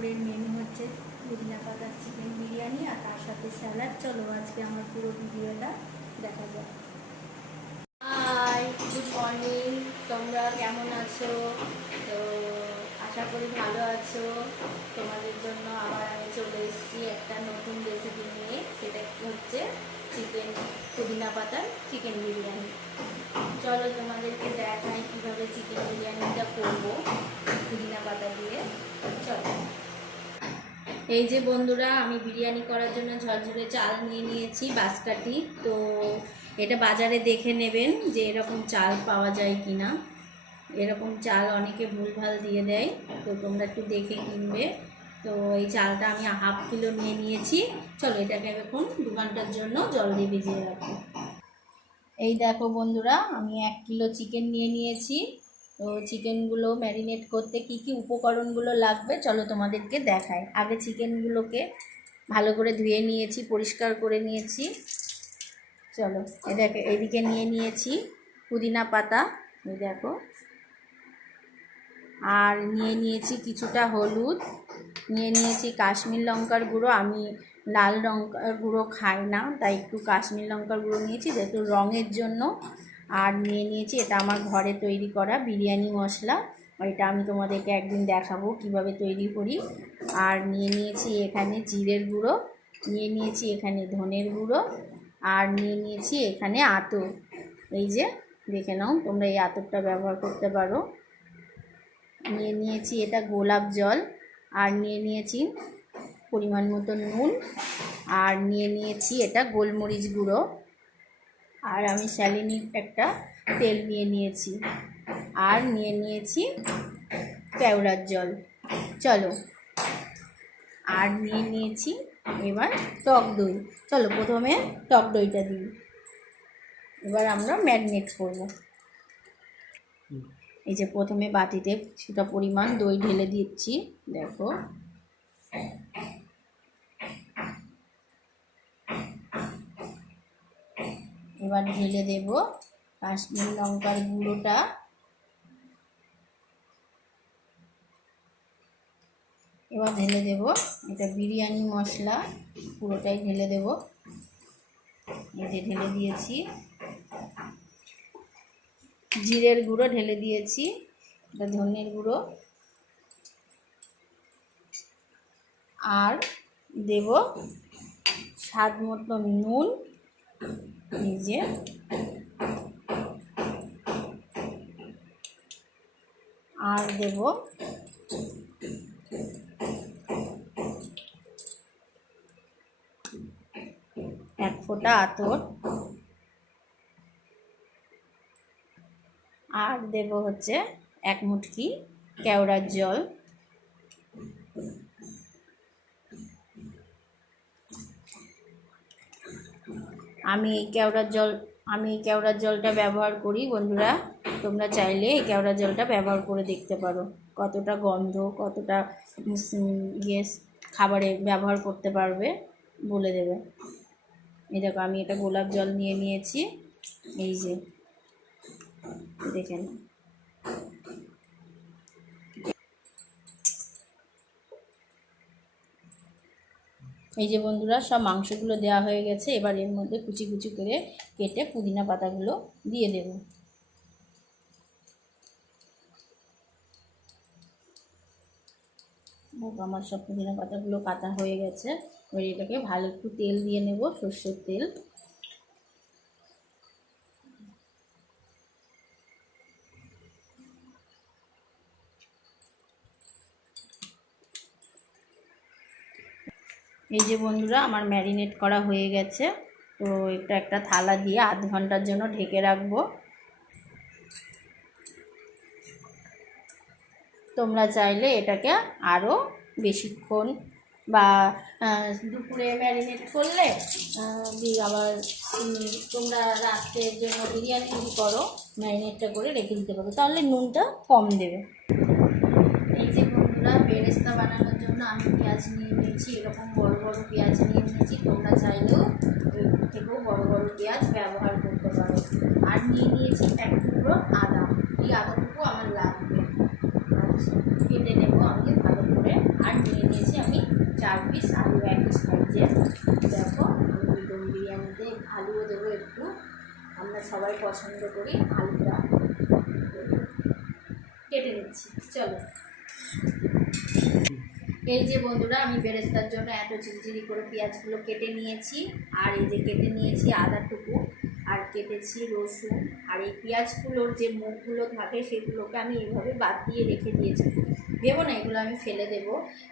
দুপুরের মেনু হচ্ছে পুদিনা পাতার চিকেন বিরিয়ানি আর তার সাথে স্যালাড চলো আজকে আমার পুরো ভিডিওটা দেখা যাক। হাই গুড মর্নিং তোমরা কেমন আছো? তো আশা করি ভালো আছো। তোমাদের জন্য আবার আমি চলে এসেছি একটা নতুন রেসিপি নিয়ে। সেটা হচ্ছে? চিকেন পুদিনা পাতার চিকেন বিরিয়ানি। চলো তোমাদেরকে দেখাই কীভাবে চিকেন বিরিয়ানিটা করব। পুদিনা পাতা দিয়ে। চলো। এই যে বন্ধুরা, আমি বিরিয়ানি করার জন্য ঝরঝরে চাল নিয়ে নিয়েছি বাসকাটি তো এটা বাজারে দেখে নেবেন যে এরকম চাল পাওয়া যায় কি না এরকম চাল অনেকে ভুলভাল দিয়ে দেয়, তো তোমরা একটু দেখে কিনবে। তো এই চালটা আমি হাফ কিলো নিয়ে নিয়েছি। চলো, এটাকে এখন দু ঘণ্টার জন্য জল দিয়ে ভিজিয়ে রাখব। এই দেখো বন্ধুরা, আমি এক কিলো চিকেন নিয়ে নিয়েছি। তো চিকেনগুলো ম্যারিনেট করতে কি কি উপকরণগুলো লাগবে চলো তোমাদেরকে দেখাই। আগে চিকেনগুলোকে ভালো করে ধুয়ে নিয়েছি, পরিষ্কার করে নিয়েছি। চলো এটাকে এদিকে নিয়ে নিয়েছি পুদিনা পাতা, এই দেখো। আর নিয়ে নিয়েছি কিছুটা হলুদ, নিয়ে নিয়েছি কাশ্মীর লঙ্কার গুঁড়ো। আমি লাল লঙ্কার গুঁড়ো খাই না, তাই একটু কাশ্মীর লঙ্কার গুঁড়ো নিয়েছি, যেহেতু রঙের জন্য আর নিয়ে নিয়েছি, এটা আমার ঘরে তৈরি করা বিরিয়ানি মশলা। এটা আমি তোমাদেরকে একদিন দেখাবো কীভাবে তৈরি করি। আর নিয়ে নিয়েছি এখানে জিরের গুঁড়ো, নিয়ে নিয়েছি এখানে ধনের গুঁড়ো, আর নিয়ে নিয়েছি এখানে আতর। এই যে, দেখে নাও, তোমরা এই আতরটা ব্যবহার করতে পারো। নিয়ে নিয়েছি এটা গোলাপ জল, আর নিয়ে নিয়েছি পরিমাণ মতো নুন, আর নিয়ে নিয়েছি এটা গোলমরিচ গুঁড়ো। আর আমি স্যালিনির একটা তেল নিয়ে নিয়েছি। আর নিয়ে নিয়েছি কেওড়ার জল। চলো। আর নিয়ে নিয়েছি এবার টক দই। চলো প্রথমে টক দইটা দিই। এবার আমরা ম্যারিনেট করব। এই যে প্রথমে বাটিতে সেটা পরিমাণ দই ঢেলে দিচ্ছি। দেখো। এবার ঢেলে দেব কাশ্মীর লঙ্কার গুঁড়োটা। এবার ঢেলে দেব এটা বিরিয়ানি মশলা, পুরোটাই ঢেলে দেব। এই যে ঢেলে দিয়েছি। জিরের গুঁড়ো ঢেলে দিয়েছি, এটা ধনের গুঁড়ো। আর দেব স্বাদ মতো নুন। যে আর দেব এক ফোঁটা আতর। আর দেব হচ্ছে এক মুটকি কেওড়ার জল। আমি এই কেওড়ার জল, আমি এই কেওড়ার জলটা ব্যবহার করি বন্ধুরা। তোমরা চাইলে এই কেওড়ার জলটা ব্যবহার করে দেখতে পারো। কতটা গন্ধ, কতটা ইয়ে খাবারে ব্যবহার করতে পারবে বলে দেবে। এই দেখো, আমি এটা গোলাপ জল নিয়ে নিয়েছি। এই যে, দেখেন। এই যে বন্ধুরা, সব মাংসগুলো দেওয়া হয়ে গেছে। এবার এর মধ্যে কুচি কুচি করে কেটে পুদিনা পাতাগুলো দিয়ে দেব। আমার সব পুদিনা পাতাগুলো কাটা হয়ে গেছে। এবার এটাকে ভালো একটু তেল দিয়ে নেব, সর্ষের তেল। এই যে বন্ধুরা, আমার ম্যারিনেট করা হয়ে গেছে। তো এটা একটা থালা দিয়ে আধ ঘণ্টার জন্য ঢেকে রাখব। তোমরা চাইলে এটাকে আরও বেশিক্ষণ বা দুপুরে ম্যারিনেট করলে আবার তোমরা রাত্রের জন্য বিরিয়ানি করো ম্যারিনেটটা করে রেখে দিতে পারো। তাহলে নুনটা কম দেবে এই যে বন্ধুরা বেরেস্তা বানানোর জন্য আমি পেঁয়াজ নিয়ে নিয়েছি, এরকম বড় বড় পেঁয়াজ নিয়ে নিয়েছি, তোমরা চাইলেও থেকেও বড় বড় পেঁয়াজ ব্যবহার করতে পারো। আর নিয়ে নিয়েছি এক টুকরো আদা, এই আদাটুকু আমার লাগবে। আচ্ছা কেটে নেব আমি ভালো করে। আর নিয়ে নিয়েছি আমি চার পিস আলু একই সাইজে দেখো দম বিরিয়ানিতে আলুও দেবো একটু। আমরা সবাই পছন্দ করি আলুটা। কেটে নিচ্ছি, চলো। এই যে বন্ধুরা, আমি বেরেস্তার জন্য এত ঝিরিঝিরি করে পেঁয়াজগুলো কেটে নিয়েছি, আর এই যে কেটে নিয়েছি আদা টুকু আর কেটেছি রসুন, আর এই পেঁয়াজগুলোর যে মুখগুলো থাকে সেগুলোকে আমি এইভাবে বাদ দিয়ে রেখে দিয়েছি। দেবো না, এগুলো আমি ফেলে দেব।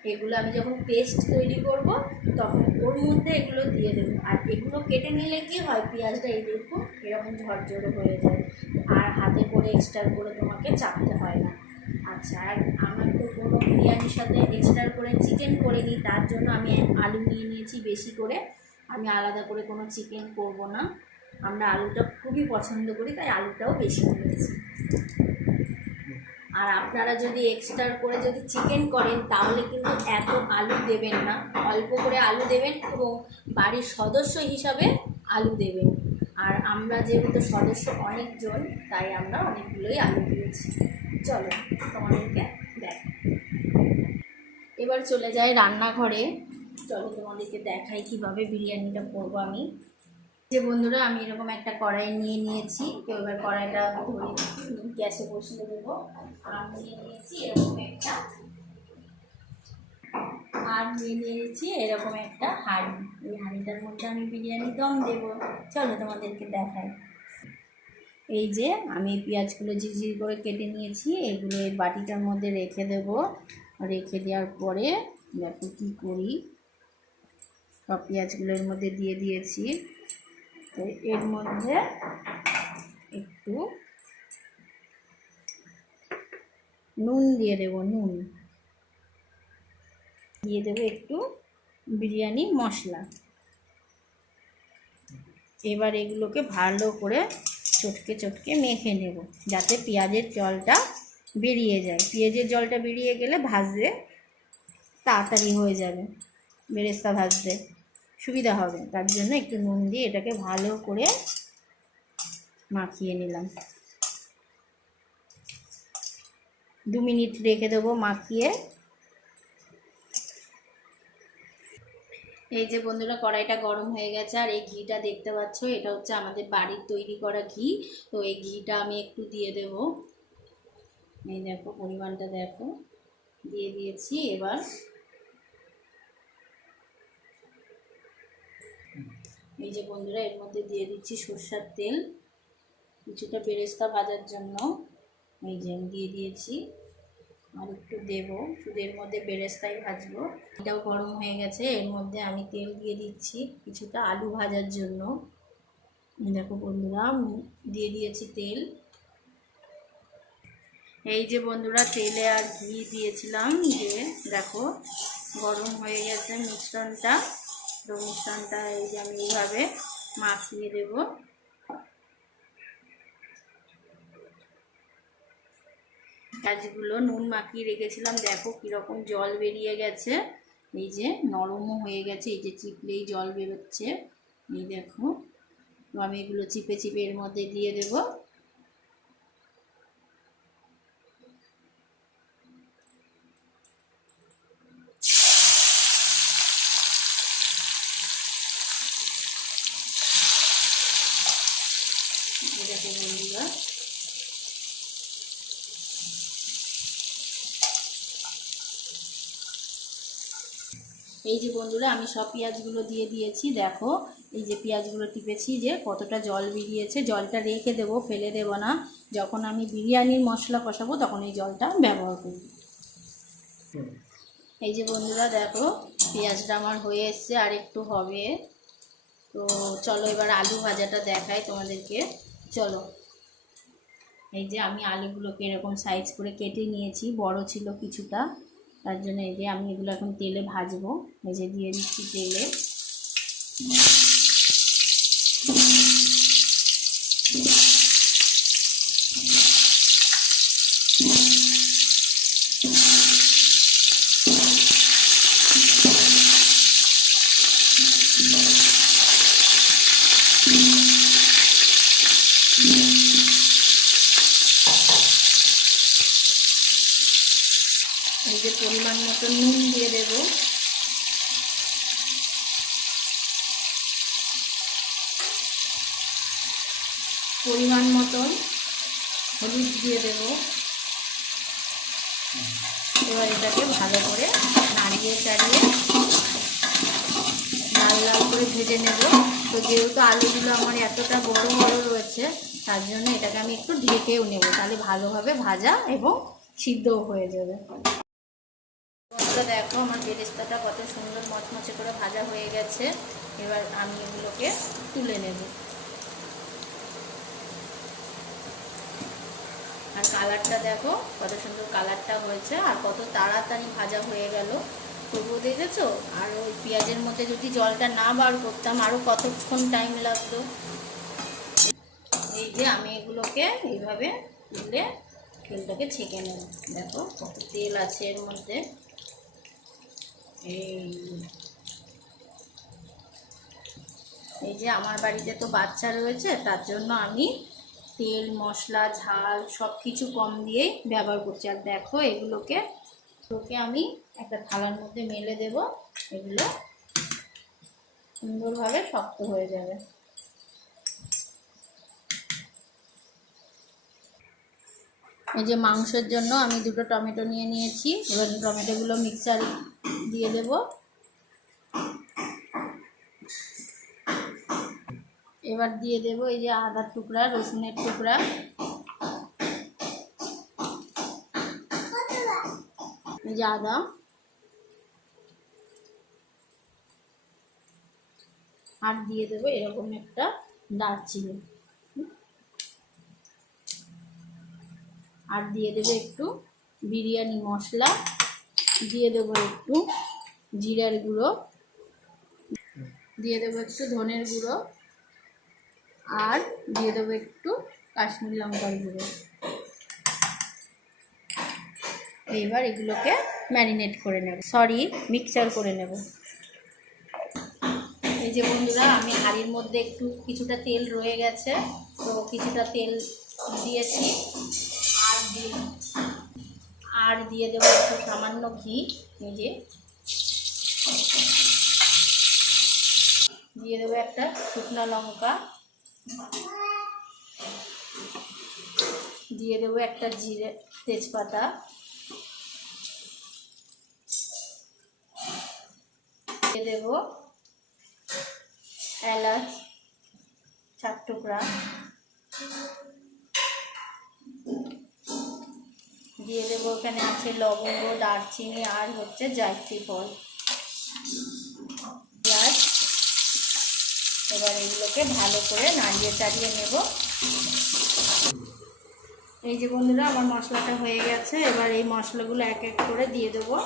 এগুলো আমি যখন পেস্ট তৈরি করব, তখন ওর মধ্যে এগুলো দিয়ে দেবো। আর এগুলো কেটে নিলে কি হয়, পেঁয়াজটা এই দেখো এরকম ঝরঝরে হয়ে যায়। আর হাতে করে এক্সট্রা করে তোমাকে চাপতে হয় না। আচ্ছা আর আমার তো কোনো বিরিয়ানির সাথে এক্সট্রা করে চিকেন করে নিই তার জন্য আমি আলু নিয়ে নিয়েছি বেশি করে। আমি আলাদা করে কোনো চিকেন করব না। আমরা আলুটা খুবই পছন্দ করি, তাই আলুটাও বেশি নিয়েছি আর আপনারা যদি এক্সট্রা করে যদি চিকেন করেন, তাহলে কিন্তু এত আলু দেবেন না। অল্প করে আলু দেবেন এবং বাড়ির সদস্য হিসাবে আলু দেবেন। আর আমরা যেহেতু সদস্য অনেকজন, তাই আমরা অনেকগুলোই আলু দিয়েছি। চলো, তোমাদেরকে দেখ। এবার চলে যাই রান্নাঘরে। চলো তোমাদেরকে দেখাই কীভাবে বিরিয়ানিটা করব আমি। যে বন্ধুরা, আমি এরকম একটা কড়াই নিয়ে নিয়েছি। তো এবার কড়াইটা ধরে গ্যাসে বসিয়ে দেবো। আর আমি নিয়ে নিয়েছি এরকম একটা। আর নিয়ে নিয়েছি এরকম একটা হাঁড়ি। এই হাঁড়িটার মধ্যে আমি বিরিয়ানি দম দেবো। চলো তোমাদেরকে দেখাই। এই যে আমি পেঁয়াজগুলো ঝিঝির করে কেটে নিয়েছি, এগুলো এই বাটিটার মধ্যে রেখে দেবো। রেখে দেওয়ার পরে দেখো কী করি? সব পেঁয়াজগুলো এর মধ্যে দিয়ে দিয়েছি। তো এর মধ্যে একটু নুন দিয়ে দেব, নুন। দিয়ে দেবো একটু বিরিয়ানি মশলা। এবার এগুলোকে ভালো করে চটকে চটকে মেখে নেব, যাতে পেঁয়াজের জলটা বেরিয়ে যায়। পেঁয়াজের জলটা বেরিয়ে গেলে ভাজতে তাড়াতাড়ি হয়ে যাবে, বেরেস্তা ভাজতে। সুবিধা হবে, তার জন্য একটু নুন দিয়ে এটাকে ভালো করে মাখিয়ে নিলাম। দু মিনিট রেখে দেবো মাখিয়ে। এই যে বন্ধুরা, কড়াইটা গরম হয়ে গেছে আর এই ঘিটা দেখতে পাচ্ছ, এটা হচ্ছে আমাদের বাড়ির তৈরি করা ঘি। তো এই ঘিটা আমি একটু দিয়ে দেব। এই দেখো, পরিমাণটা দেখো। দিয়ে দিয়েছি এবার। এই যে বন্ধুরা, এর মধ্যে দিয়ে দিচ্ছি সর্ষার তেল। কিছুটা বেরেস্তা ভাজার জন্য। এই যে আমি দিয়ে দিয়েছি। আর একটু দেবো। শুধু এর মধ্যে বেরেস্তাই ভাজবো। এটাও গরম হয়ে গেছে। এর মধ্যে আমি তেল দিয়ে দিচ্ছি কিছুটা আলু ভাজার জন্য। দেখো বন্ধুরা দিয়ে দিয়েছি তেল। এই যে বন্ধুরা, তেলে আর ঘি দিয়েছিলাম দিয়ে দেখো, গরম হয়ে গেছে মিশ্রণটা। তো মিশ্রণটা এই যে আমি এইভাবে মাখিয়ে দেবো। গাছগুলো নুন মাখিয়ে রেখেছিলাম। দেখো কীরকম জল বেরিয়ে গেছে। এই যে নরমও হয়ে গেছে, এই যে চিপলেই জল বেরোচ্ছে। এই দেখো আমি এগুলো চিপে চিপে এর মধ্যে দিয়ে দেব দেখো বন্ধুরা এই যে বন্ধুরা আমি সব পেঁয়াজগুলো দিয়ে দিয়েছি। দেখো এই যে পেঁয়াজগুলো টিপেছি যে কতটা জল বেরিয়েছে। জলটা রেখে দেবো ফেলে দেবো না। যখন আমি বিরিয়ানির মশলা কষাবো তখন এই জলটা ব্যবহার করব। এই যে বন্ধুরা দেখো পেঁয়াজটা আমার হয়ে এসছে আর একটু হবে। তো চলো এবার আলু ভাজাটা দেখাই তোমাদেরকে। চলো। এই যে আমি আলুগুলোকে এরকম সাইজ করে কেটে নিয়েছি বড় ছিল কিছুটা। তার জন্য এই যে আমি এগুলো এখন তেলে ভাজবো ভেজে দিয়ে দিচ্ছি তেলে এই যে পরিমাণ মতো নুন দিয়ে দেব পরিমাণ মতন হলুদ দিয়ে দেব। এবার এটাকে ভালো করে নাড়িয়ে চাড়িয়ে লাল লাল করে ভেজে নেব। তো যেহেতু আলুগুলো আমার এতটা বড় বড় রয়েছে, তার জন্য এটাকে আমি একটু ঢেকেও নেব। তাহলে ভালোভাবে ভাজা এবং সিদ্ধও হয়ে যাবে। দেখো আমার বেরেস্তাটা কত সুন্দর মচমচে করে ভাজা হয়ে গেছে। এবার আমি এগুলোকে তুলে নেব। আর কালারটা দেখো, কত সুন্দর কালারটা হয়েছে আর কত তাড়াতাড়ি ভাজা হয়ে গেল। তবুও দেখেছ? আর ওই পেঁয়াজের মধ্যে যদি জলটা না বার করতাম আরও কতক্ষণ টাইম লাগতো? এই যে আমি এগুলোকে এইভাবে তুলে তেলটাকে ছেঁকে নেব। দেখো কত তেল আছে এর মধ্যে। এই এই যে আমার বাড়িতে তো বাচ্চা রয়েছে, তার জন্য আমি তেল, মশলা, ঝাল সব কিছু কম দিয়েই ব্যবহার করছি। আর দেখো এগুলোকে এগুলোকে আমি একটা থালার মধ্যে মেলে দেব। এগুলো সুন্দরভাবে শক্ত হয়ে যাবে। এই যে মাংসের জন্য আমি দুটো টমেটো নিয়ে নিয়েছি। এবার টমেটোগুলো মিক্সার দিয়ে দেব। এবার দিয়ে দেব এই যে আদার টুকরা, রসুনের টুকরা। এই যে আদা। আর দিয়ে দেবো এরকম একটা দারচিনি। আর দিয়ে দেবো একটু বিরিয়ানি মশলা। দিয়ে দেবো একটু জিরার গুঁড়ো। দিয়ে দেবো একটু ধনের গুঁড়ো। আর দিয়ে দেবো একটু কাশ্মীর লঙ্কার গুঁড়ো। এইবার এগুলোকে ম্যারিনেট করে নেব। সরি মিক্সচার করে নেব। এই যে বন্ধুরা, আমি হাঁড়ির মধ্যে একটু কিছুটা তেল রয়ে গেছে, তো কিছুটা তেল দিয়েছি। আর দিয়ে আর দিয়ে দেবো একটু সামান্য ঘি যে। দিয়ে দেবো একটা শুকনো লঙ্কা। দিয়ে দেবো একটা জিরে তেজপাতা। দিয়ে দেবো এলাচ চার টুকরা। দিয়ে দেবো এখানে আছে লবঙ্গ, দারচিনি আর হচ্ছে জায়ত্রী ফল পেঁয়াজ এবার এগুলোকে ভালো করে নাড়িয়ে চাড়িয়ে নেব। এই যে বন্ধুরা, আমার মশলাটা হয়ে গেছে। এবার এই মশলাগুলো এক এক করে দিয়ে দেবো।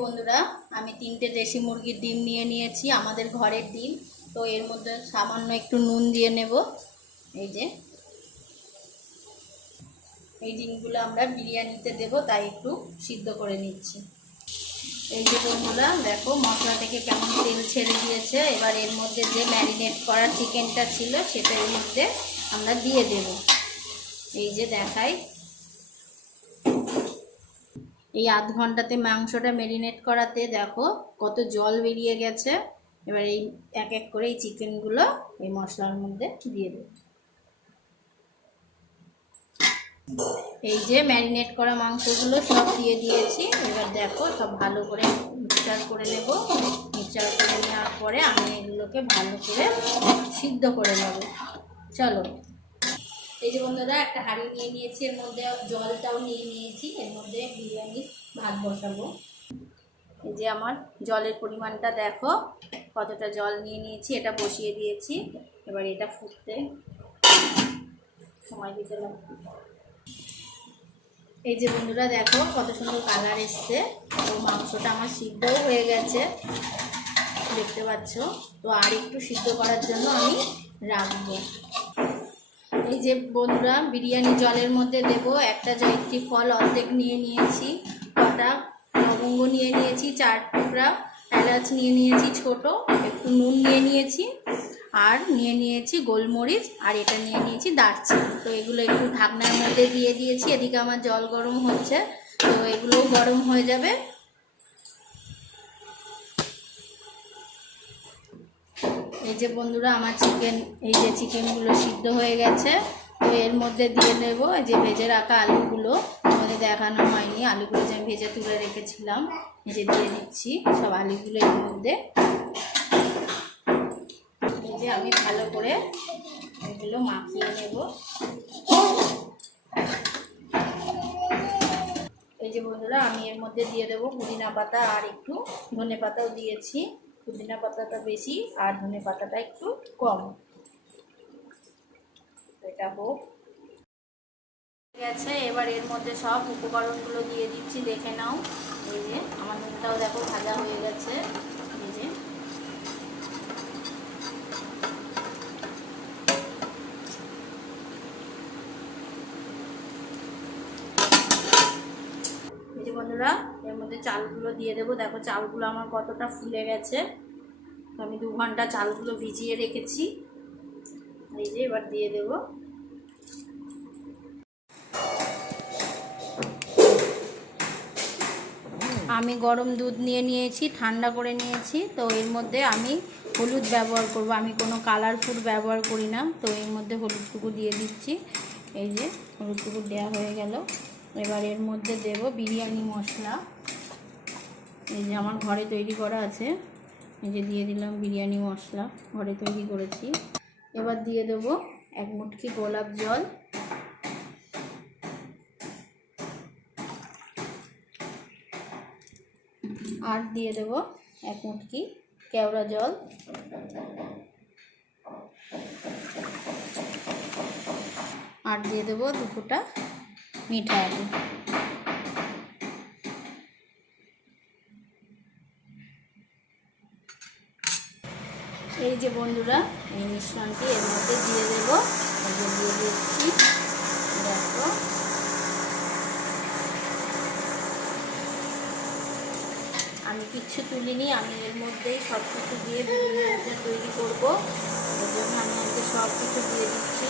বন্ধুরা, আমি তিনটে দেশি মুরগির ডিম নিয়ে নিয়েছি, আমাদের ঘরের ডিম। তো এর মধ্যে সামান্য একটু নুন দিয়ে নেব। এই যে। এই ডিমগুলো আমরা বিরিয়ানিতে দেব, তাই একটু সিদ্ধ করে নিচ্ছি। এই যে বন্ধুরা, দেখো মশলা থেকে কেমন তেল ছেড়ে দিয়েছে। এবার এর মধ্যে যে ম্যারিনেট করা চিকেনটা ছিল সেটা এর মধ্যে আমরা দিয়ে দেব। এই যে দেখাই। এই আধ ঘন্টাতে মাংসটা ম্যারিনেট করাতে দেখো কত জল বেরিয়ে গেছে। এবার এই এক এক করে এই চিকেনগুলো এই মশলার মধ্যে দিয়ে দেব। এই যে ম্যারিনেট করা মাংসগুলো সব দিয়ে দিয়েছি। এবার দেখো সব ভালো করে মিক্সচার করে নেব। মিক্সচার করে নেওয়ার পরে আমি এগুলোকে ভালো করে সিদ্ধ করে নেব। চলো। এই যে বন্ধুরা, একটা হাঁড়ি নিয়ে নিয়েছি। এর মধ্যে জলটাও নিয়ে নিয়েছি। এর মধ্যে বিরিয়ানি ভাত বসাবো। এই যে আমার জলের পরিমাণটা দেখো, কতটা জল নিয়ে নিয়েছি, এটা বসিয়ে দিয়েছি। এবার এটা ফুটতে সময় দিতে লাগবে এই যে বন্ধুরা দেখো কত সুন্দর কালার এসছে। তো মাংসটা আমার সিদ্ধও হয়ে গেছে। দেখতে পাচ্ছ? তো আর একটু সিদ্ধ করার জন্য আমি রাখব। এই যে বন্ধুরা, বিরিয়ানি জলের মধ্যে দেব। একটা জয়ত্রী ফল অর্ধেক নিয়ে নিয়েছি, কটা লবঙ্গ নিয়ে নিয়েছি, চার টুকরা এলাচ নিয়ে নিয়েছি, ছোট, একটু নুন নিয়ে নিয়েছি। আর নিয়ে নিয়েছি গোলমরিচ, আর এটা নিয়ে নিয়েছি দারচিনি। তো এগুলো একটু ঢাকনার মধ্যে দিয়ে দিয়েছি, এদিকে আমার জল গরম হচ্ছে। তো এগুলোও গরম হয়ে যাবে। এই যে বন্ধুরা, আমার চিকেন এই যে চিকেনগুলো সিদ্ধ হয়ে গেছে। তো এর মধ্যে দিয়ে নেব এই যে ভেজে রাখা আলুগুলো। আমাদের দেখানো হয়নি, আলুগুলো যে আমি ভেজে তুলে রেখেছিলাম। যে দিয়ে দিচ্ছি সব আলুগুলো এর মধ্যে। যে আমি ভালো করে এগুলো মাখিয়ে নেব। এই যে বন্ধুরা, আমি এর মধ্যে দিয়ে দেবো পুদিনা পাতা আর একটু ধনে পাতাও দিয়েছি। পুদিনা পাতাটা বেশি আর ধনে পাতাটা একটু কম। এটা হোক। আছে এবার এর মধ্যে সব উপকরণগুলো দিয়ে দিচ্ছি, দেখে নাও। এই যে, আমার নুনটাও দেখো, ভাজা হয়ে গেছে এই যে বন্ধুরা এর মধ্যে চালগুলো দিয়ে দেবো। দেখো চালগুলো আমার কতটা ফুলে গেছে। আমি দু ঘণ্টা চালগুলো ভিজিয়ে রেখেছি। এই যে এবার দিয়ে দেবো। আমি গরম দুধ নিয়ে নিয়েছি, ঠান্ডা করে নিয়েছি। তো এর মধ্যে আমি হলুদ ব্যবহার করব। আমি কোনো কালার ফুড ব্যবহার করি না। তো এর মধ্যে হলুদটুকু দিয়ে দিচ্ছি। এই যে হলুদটুকু দেওয়া হয়ে গেল। এবার এর মধ্যে দেব বিরিয়ানি মশলা। এই যে আমার ঘরে তৈরি করা আছে। এই যে দিয়ে দিলাম বিরিয়ানি মশলা, ঘরে তৈরি করেছি। এবার দিয়ে দেব এক মুটকি গোলাপ জল। আর দিয়ে দেব এক মুটকি কেওড়া জল। আর দিয়ে দেবো দু ফোঁটা মিঠা আলু এই যে বন্ধুরা, এই মিশ্রণটি এর মধ্যে দিয়ে দেব। দিয়ে দিচ্ছি। দেখো। আমি কিচ্ছু তুলিনি, আমি এর মধ্যেই সব কিছু দিয়ে বিরিয়ানিটা তৈরি করব। এর জন্য আমি আজকে সব কিছু দিয়ে দিচ্ছি।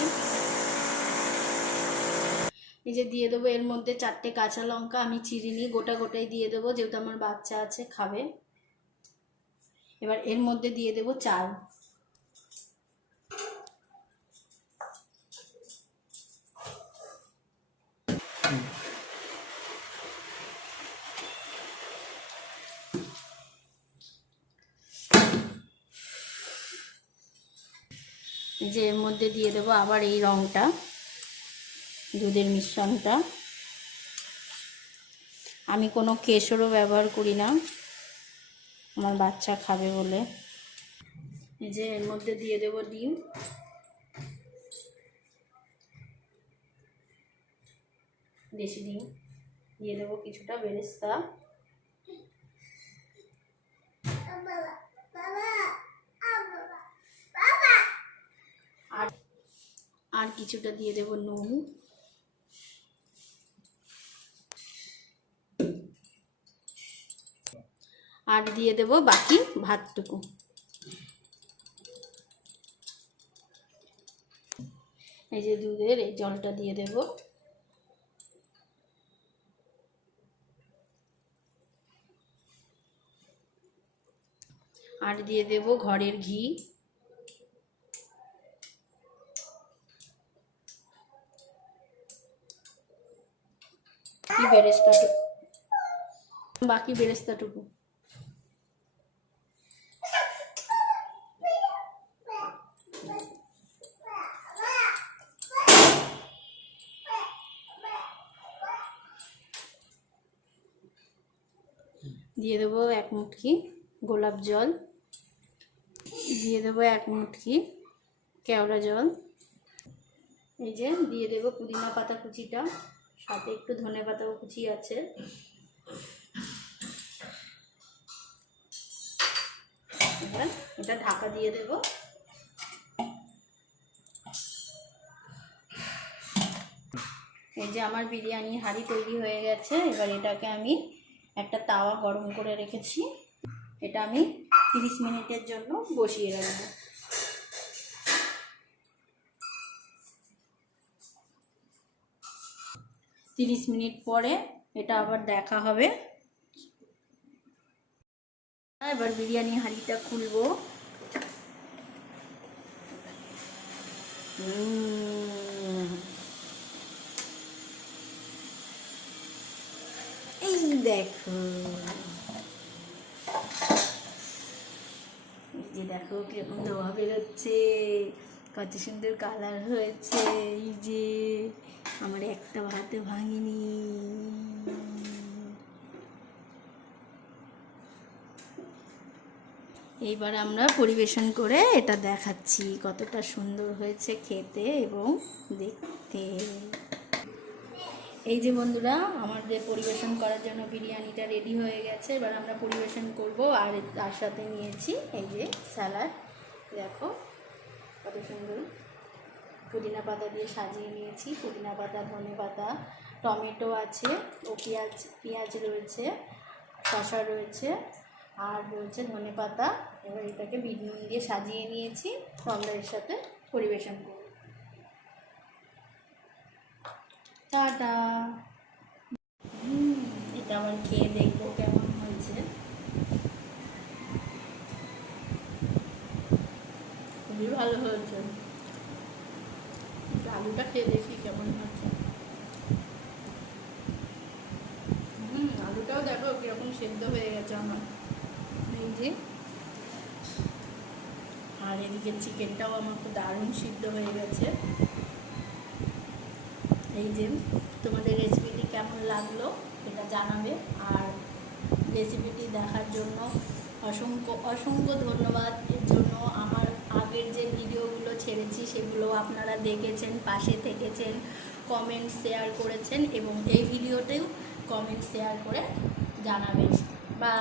এই যে দিয়ে দেবো, এর মধ্যে চারটে কাঁচা লঙ্কা আমি চিরিনি গোটা গোটাই দিয়ে দেবো, যেহেতু আমার বাচ্চা আছে, খাবে। এবার এর মধ্যে দিয়ে দেবো চাল। যে এর মধ্যে দিয়ে দেবো আবার এই রঙটা দুধের মিশ্রণটা। আমি কোনো কেশরও ব্যবহার করি না। আমার বাচ্চা খাবে বলে। যে এর মধ্যে দিয়ে দেবো ডিম। দেশি ডিম। দিয়ে দেবো কিছুটা বেরেস্তা। আর কিছুটা দিয়ে দেবো নুন। আর দিয়ে দেব বাকি ভাতটুকু। এই যে দুধের এই জলটা দিয়ে দেব। আর দিয়ে দেব ঘরের ঘি। বাকি বেরেস্তাটুকু। বাকি বেরেস্তাটুকু। দিয়ে দেবো এক মুটকি গোলাপ জল, দিয়ে দেবো এক মুটকি কেওড়া জল। এই যে দিয়ে দেবো পুদিনা পাতা কুচিটা, সাথে একটু ধনে পাতাও কুচি আছে। এবার এটা ঢাকা দিয়ে দেব। এই যে আমার বিরিয়ানি হাঁড়ি তৈরি হয়ে গেছে, এবার এটাকে আমি একটা তাওয়া গরম করে রেখেছি। এটা আমি তিরিশ মিনিটের জন্য বসিয়ে রাখব। তিরিশ মিনিট পরে এটা আবার দেখা হবে। এবার বিরিয়ানি হাঁড়িটা খুলবো। দেখো। যে দেখো কীরকম ধোয়া বেরোচ্ছে, কত সুন্দর কালার হয়েছে, এই যে আমার একটা ভাতে ভাঙিনি। এইবার আমরা পরিবেশন করে এটা দেখাচ্ছি কতটা সুন্দর হয়েছে খেতে এবং দেখতে। এই যে বন্ধুরা, আমাদের পরিবেশন করার জন্য বিরিয়ানিটা রেডি হয়ে গেছে। এবার আমরা পরিবেশন করব আর তার সাথে নিয়েছি এই যে স্যালাড। দেখো, কত সুন্দর। পুদিনা পাতা দিয়ে সাজিয়ে নিয়েছি। পুদিনা পাতা, ধনে পাতা, টমেটো আছে, ও পেঁয়াজ পেঁয়াজ রয়েছে শশা রয়েছে, আর রয়েছে ধনে পাতা। এবার এটাকে বিরিয়ানি দিয়ে সাজিয়ে নিয়েছি। তো আমরা এর সাথে পরিবেশন করব। টাটা। এটা আবার খেয়ে দেখব কেমন হয়েছে। খুবই ভালো হয়েছে। আলুটা খেয়ে দেখি কেমন হচ্ছে। হুম, আলুটাও দেখো কীরকম সেদ্ধ হয়ে গেছে আমার। এই যে। আর এদিকে চিকেনটাও আমার তো দারুণ সিদ্ধ হয়ে গেছে। এই যে, তোমাদের রেসিপিটি কেমন লাগল এটা জানাবে। আর রেসিপিটি দেখার জন্য অসংখ্য অসংখ্য ধন্যবাদ। এর জন্য আমার আগের যে ভিডিওগুলো ছেড়েছি, সেগুলো আপনারা দেখেছেন, পাশে থেকেছেন কমেন্ট শেয়ার করেছেন এবং এই ভিডিওতেও কমেন্ট শেয়ার করে জানাবেন। বা